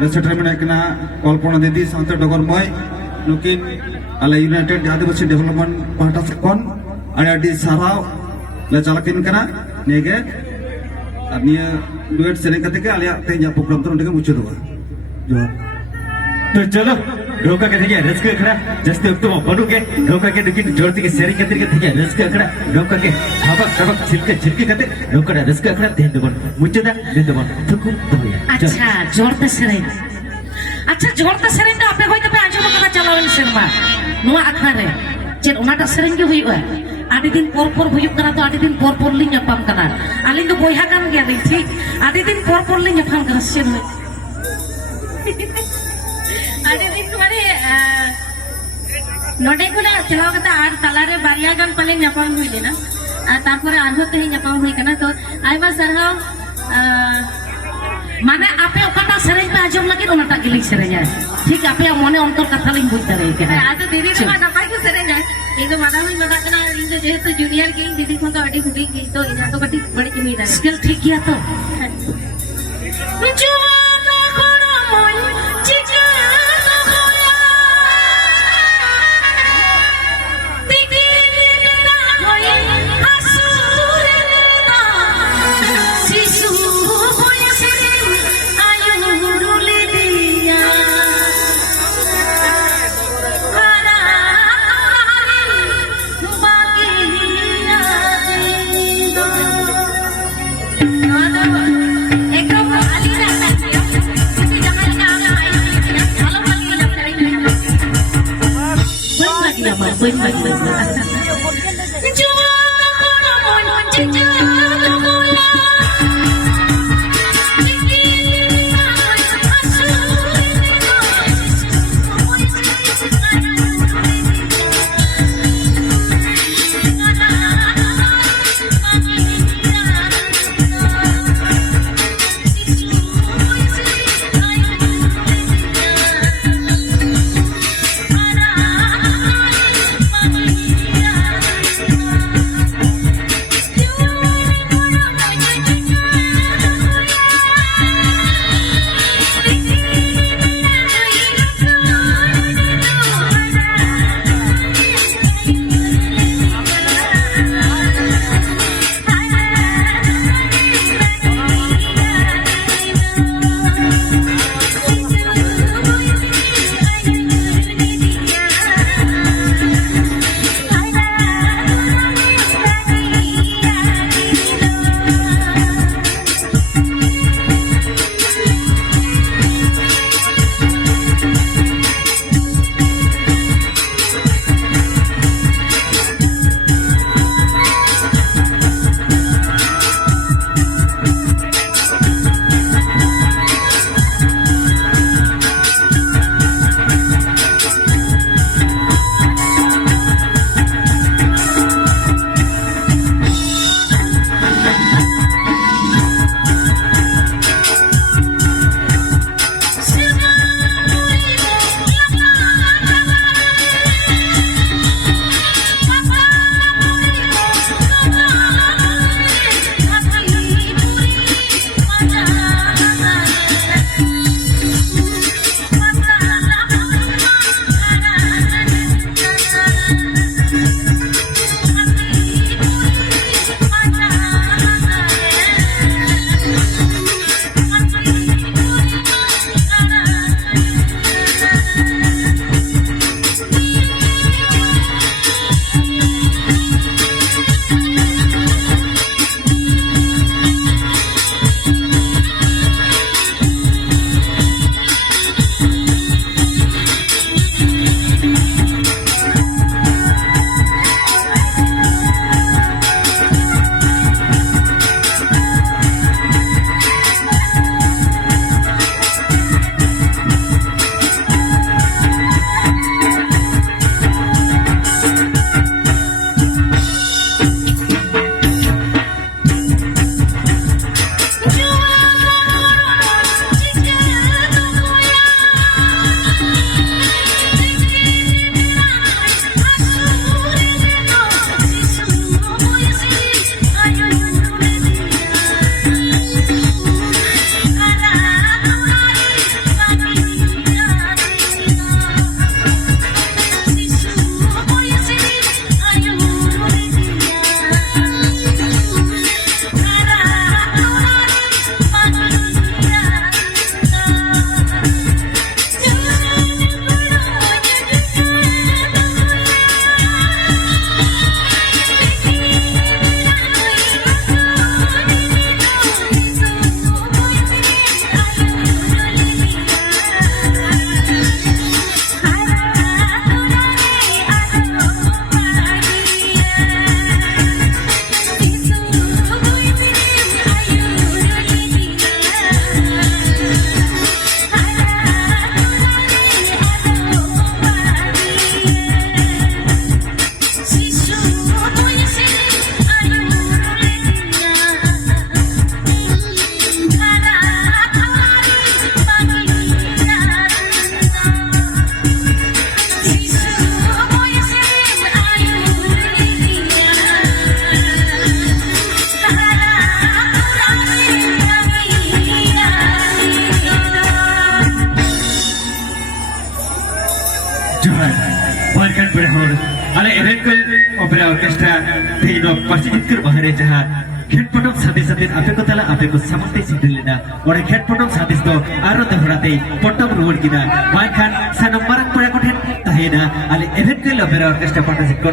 रेसेटर में कल्पना दीदी साथ डगर मई नुकिन आले यूनाइटेड आदिवासी डेवलपमेंट पाहटा से कौन आड़ी साराव ले चलाकिन कना नेगे निया डुएट सेरेंग करते के आलिया तेजा प्रोग्राम तो उनके मुझे दोगा जोर तो चलो ढोका के देखिए रस्क खड़ा जस्ते तो बड़ू के ढोका के दुखी जोड़ती के सेरी करते के देखिए रस्क खड़ा ढोका के ठबक ठबक छिलके करते ढोका रस्क खड़ा दे दबन मुझे दा दे दबन थुकु दोया अच्छा जोड़ते सेरेंग अच्छा जोड़ते सेरेंग दा आपे होइते पे आंजो कथा चलावन सेरमा नुआ आखना रे चेन ओनाटा सेरेंग के हुइबा आदि दिन पर हुयुक कना तो आदि दिन पर लिंग अपम कना आलिंग दो बोया कान गया दिन ठीक आदि दिन पर लिंग अपम कना सेन आदि दिन माने नोडे कुला चलाव कता आर तलारे बारिया गान पले न्यापाम हुई लेना तारपरे आरहो ते न्यापाम हुई कना तो आइबा सरहाव माने आपे ओकाटा सेरेंज पे आजम लगे ओनाटा गिलिंग सेरेंज है ठीक आपे मने अंतर कथा लिंग बुझ दरे के आज दीदी तो नपाय को सेरेंज है इन मादा हुई मदा कना इन जेहेतु जूनियर के दीदी को का अडी हुडी की तो इन तो कटी बड़ी उम्मीद है स्किल ठीक किया तो जुवाना कोना मोय चिका जोहार वेलकम बड़े होर अले एवेंकल ओपेरा ऑर्केस्ट्रा तेनो पासी जितकर बाहरे जहां खेटपटम साथी साथी आपे को तला आपे को समस्ते सिद्धलेना और खेटपटम साथी तो आरो दहराते पट्टम रुवल किदा माइखान सनम मारक पड़ा कोठेन ताहेना अले एवेंकल ओपेरा ऑर्केस्ट्रा पार्टिसिपेट